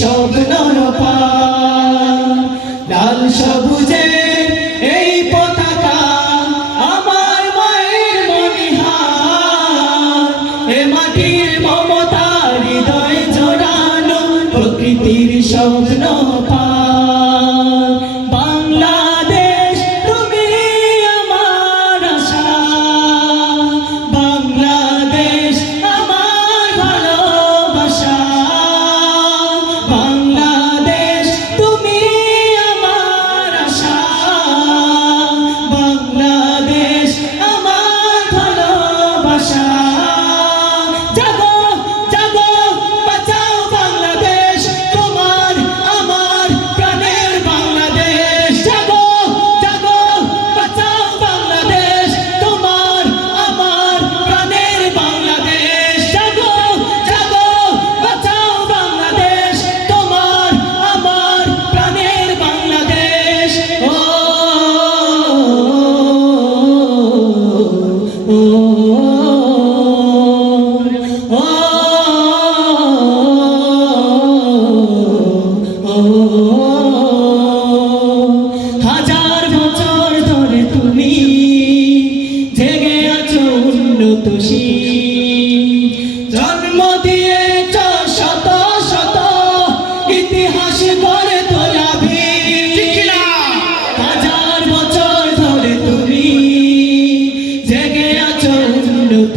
সব নরপাল লাল সবুজে এই পতাকা আমার মায়ের মনিহার এ মাটির মমতা হৃদয় জড়ানো প্রকৃতির সব নরপাল হাজার বছর ধরে তুমি জেগে আছো উন্নত জন্ম দিয়েছ শত শত ইতিহাস গড়ে তোলা হাজার বছর ধরে তুমি জেগে আছো উন্নত